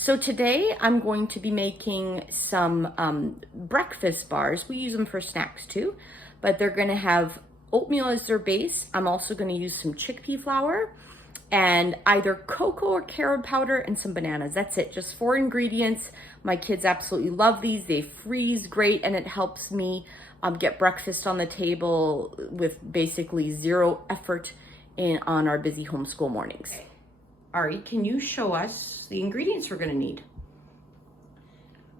So today I'm going to be making some breakfast bars. We use them for snacks too, but they're gonna have oatmeal as their base. I'm also gonna use some chickpea flour and either cocoa or carob powder and some bananas. That's it, just 4 ingredients. My kids absolutely love these. They freeze great and it helps me get breakfast on the table with basically 0 effort on our busy homeschool mornings. Ari, can you show us the ingredients we're gonna need?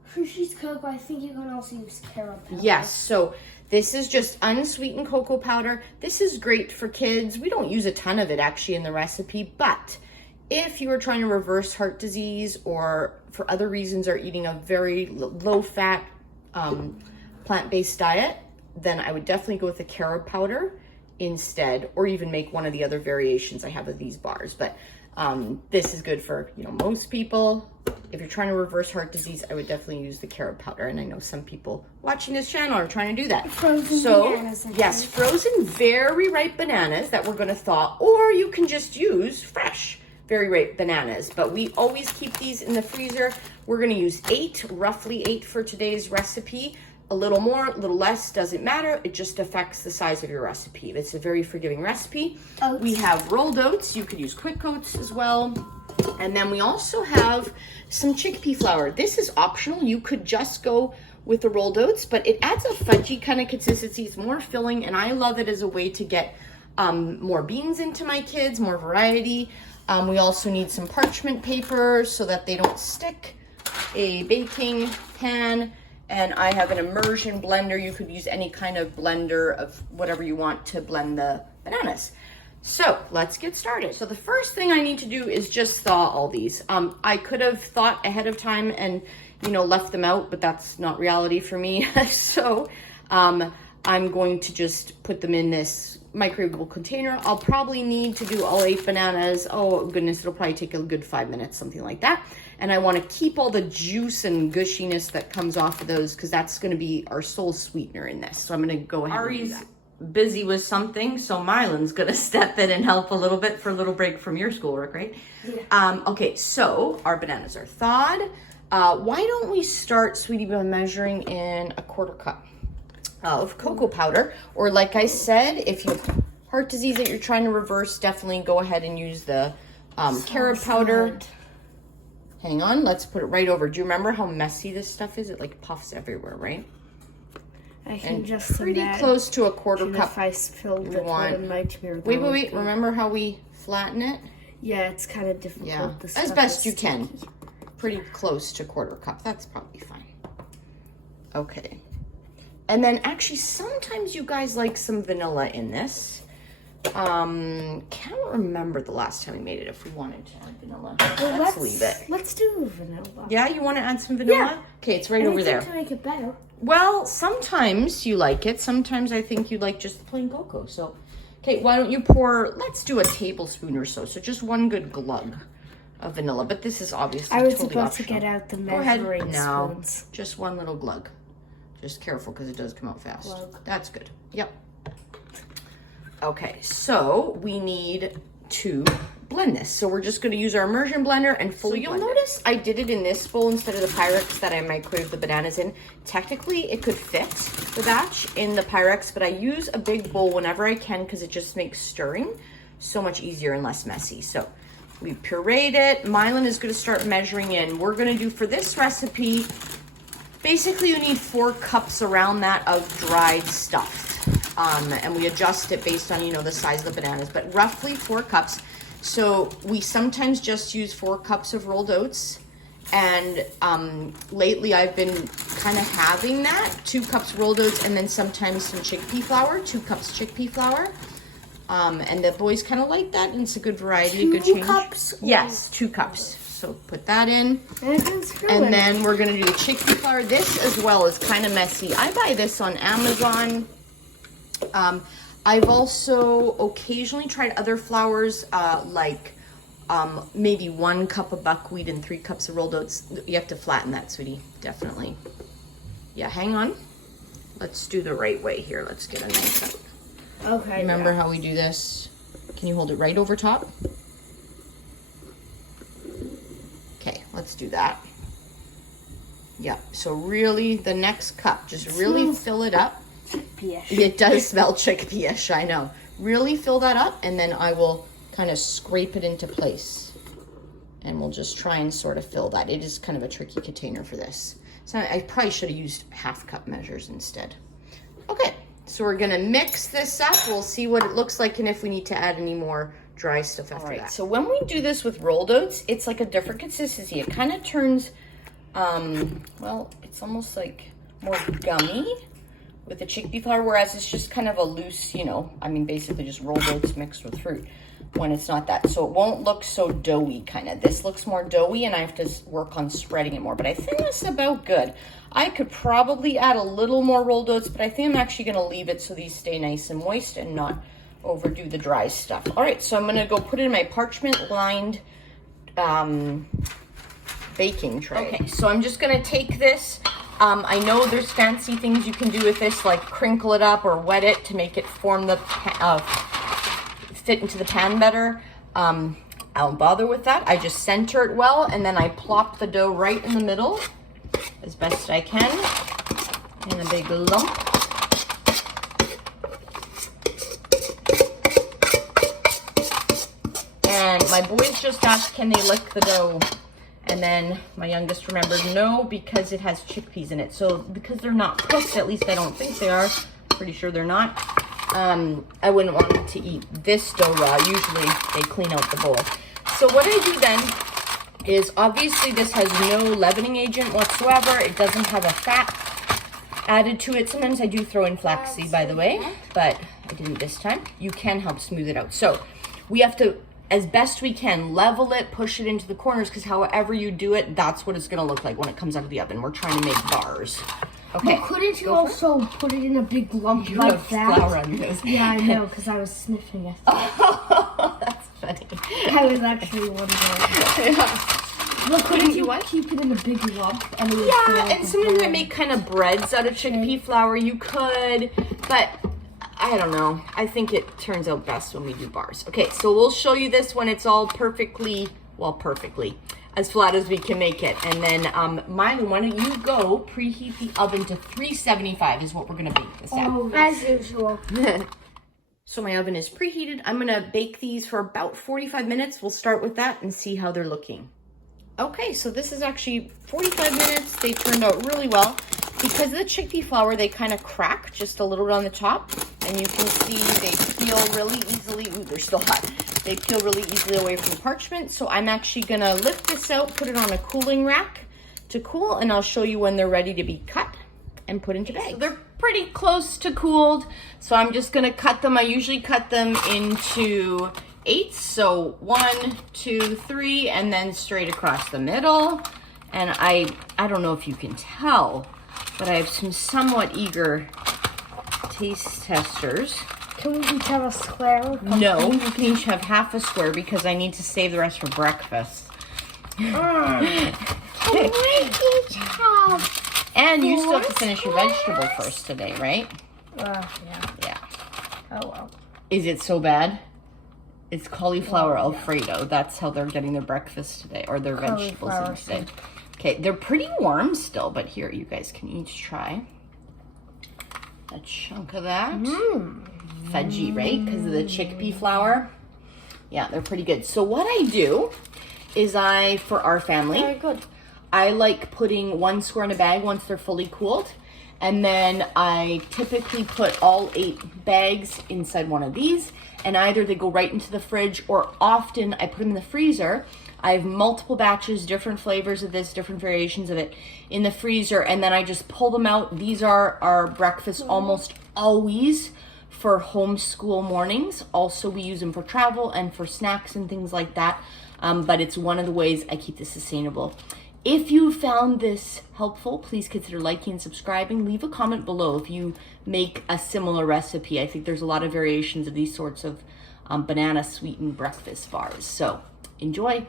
For cheese cocoa, I think you can also use carob powder. Yes, so this is just unsweetened cocoa powder. This is great for kids. We don't use a ton of it actually in the recipe, but if you are trying to reverse heart disease or for other reasons are eating a very low-fat plant-based diet, then I would definitely go with the carob powder instead, or even make one of the other variations I have of these bars. But this is good for, most people. If you're trying to reverse heart disease, I would definitely use the carob powder. And I know some people watching this channel are trying to do that. Frozen bananas. Yes, frozen very ripe bananas that we're gonna thaw, or you can just use fresh, very ripe bananas. But we always keep these in the freezer. We're gonna use 8, roughly 8 for today's recipe. A little more, a little less, doesn't matter. It just affects the size of your recipe. It's a very forgiving recipe. Oats. We have rolled oats. You could use quick oats as well. And then we also have some chickpea flour. This is optional. You could just go with the rolled oats, but it adds a fudgy kind of consistency. It's more filling, and I love it as a way to get more beans into my kids, more variety. We also need some parchment paper so that they don't stick, a baking pan, and I have an immersion blender. You could use any kind of blender of whatever you want to blend the bananas. So let's get started. So the first thing I need to do is just thaw all these. I could have thought ahead of time and, left them out, but that's not reality for me. So I'm going to just put them in this microwavable container. I'll probably need to do all 8 bananas. Oh goodness, it'll probably take a good 5 minutes, something like that. And I want to keep all the juice and gushiness that comes off of those because that's going to be our sole sweetener in this. So I'm going to go ahead and do that. Busy with something, so Mylan's gonna step in and help a little bit for a little break from your schoolwork, right? Yeah. Okay, so our bananas are thawed. Why don't we start, sweetie, by measuring in a 1/4 cup of cocoa powder, or like I said, if you have heart disease that you're trying to reverse, definitely go ahead and use the carob powder. Hang on, let's put it right over. Do you remember how messy this stuff is? It like puffs everywhere, right? I can And just pretty close to a 1/4 cup. If I spilled it on a nightmare. Wait. Remember how we flatten it? Yeah, it's kind of difficult. Yeah, as best you can. Pretty close to 1/4 cup. That's probably fine. Okay. And then actually, sometimes you guys like some vanilla in this. Can't remember the last time we made it if we wanted to add vanilla. Well, let's leave it. Let's do vanilla. Yeah, you want to add some vanilla? Yeah. Okay, it's right over there. To make it better. Well, sometimes you like it. Sometimes I think you like just plain cocoa. So, okay, why don't you pour, let's do a tablespoon or so. So just 1 good glug of vanilla. But this is obviously I was totally about optional. to get out the Go ahead. measuring No, spoons. just 1 little glug. Just careful because it does come out fast. Glug. That's good. Yep. Okay, so we need to blend this. So we're just going to use our immersion blender and fully blend it. You'll notice I did it in this bowl instead of the Pyrex that I microwaved the bananas in. Technically, it could fit the batch in the Pyrex, but I use a big bowl whenever I can because it just makes stirring so much easier and less messy. So we pureed it. Mylan is going to start measuring in. We're going to do for this recipe, basically you need 4 cups around that of dried stuff. And we adjust it based on, the size of the bananas, but roughly 4 cups. So we sometimes just use 4 cups of rolled oats. And lately I've been kind of having that, 2 cups rolled oats and then sometimes some chickpea flour, 2 cups chickpea flour. And the boys kind of like that, and it's a good variety, a good change. 2 cups? Yes, 2 cups. So put that in. And then we're gonna do the chickpea flour. This as well is kind of messy. I buy this on Amazon. I've also occasionally tried other flours, like maybe 1 cup of buckwheat and 3 cups of rolled oats. You have to flatten that, sweetie, definitely. Yeah, hang on. Let's do the right way here. Let's get a nice out. Okay. Remember how we do this? Can you hold it right over top? Okay, let's let's do that. Yeah, so really the next cup, just really fill it up. Chickpea-ish. It does smell chickpea-ish, I know. Really fill that up, and then I will kind of scrape it into place. And we'll just try and sort of fill that. It is kind of a tricky container for this. So I probably should have used half-cup measures instead. Okay, so we're gonna mix this up. We'll see what it looks like and if we need to add any more dry stuff after that. So when we do this with rolled oats, it's like a different consistency. It kind of turns, well, it's almost like more gummy with the chickpea flour, whereas it's just kind of a loose, you know, I mean, basically just rolled oats mixed with fruit when it's not that. So it won't look so doughy kind of. This looks more doughy and I have to work on spreading it more, but I think that's about good. I could probably add a little more rolled oats, but I think I'm actually gonna leave it so these stay nice and moist and not overdo the dry stuff. All right, so I'm gonna go put it in my parchment-lined baking tray. Okay, so I'm just gonna take this. I know there's fancy things you can do with this, like crinkle it up or wet it to make it form the fit into the pan better. I don't bother with that. I just center it well, and then I plop the dough right in the middle as best I can in a big lump. And my boys just asked, can they lick the dough? And then my youngest remembered, no, because it has chickpeas in it. So because they're not cooked, at least I don't think they are, pretty sure they're not, I wouldn't want them to eat this dough raw. Usually they clean out the bowl. So what I do then is, obviously this has no leavening agent whatsoever. It doesn't have a fat added to it. Sometimes I do throw in flaxseed, by the way, but I didn't this time. You can help smooth it out. So we have to, as best we can, level it, push it into the corners, because however you do it, that's what it's gonna look like when it comes out of the oven. We're trying to make bars. Okay. But couldn't you also put it in a big lump like that? Flour on yours. Yeah, I know, because I was sniffing it. Oh, that's funny. I was actually wondering. Yeah. Look, couldn't you keep it in a big lump? And And sometimes I make kind of breads out of chickpea flour. You could, but I don't know. I think it turns out best when we do bars. Okay, so we'll show you this when it's all perfectly, well, perfectly, as flat as we can make it. And then, Miley, why don't you go preheat the oven to 375 is what we're gonna bake this at. Oh, as usual. So my oven is preheated. I'm gonna bake these for about 45 minutes. We'll start with that and see how they're looking. Okay, so this is actually 45 minutes. They turned out really well. Because of the chickpea flour, they kind of crack just a little bit on the top. And you can see they peel really easily. Ooh, they're still hot. They peel really easily away from the parchment. So I'm actually gonna lift this out, put it on a cooling rack to cool, and I'll show you when they're ready to be cut and put into bags. So they're pretty close to cooled. So I'm just gonna cut them. I usually cut them into 8s. So 1, 2, 3, and then straight across the middle. And I don't know if you can tell, but I have some somewhat eager taste testers. Can we each have a square? No, you can each have half a square because I need to save the rest for breakfast. Can we each have And you still have to finish your vegetable first today, right? yeah. Yeah. Oh, well. Is it so bad? It's cauliflower Alfredo. That's how they're getting their breakfast today, or their vegetables in today. Okay, they're pretty warm still, but here, you guys can each try a chunk of that. Fudgy, right? Because of the chickpea flour. Yeah, they're pretty good. So what I do is for our family, Very good. I like putting 1 square in a bag once they're fully cooled. And then I typically put all 8 bags inside one of these, and either they go right into the fridge, or often I put them in the freezer. I have multiple batches, different flavors of this, different variations of it in the freezer, and then I just pull them out. These are our breakfast almost always for homeschool mornings. Also, we use them for travel and for snacks and things like that, but it's one of the ways I keep this sustainable. If you found this helpful, please consider liking and subscribing. Leave a comment below if you make a similar recipe. I think there's a lot of variations of these sorts of banana sweetened breakfast bars. So enjoy.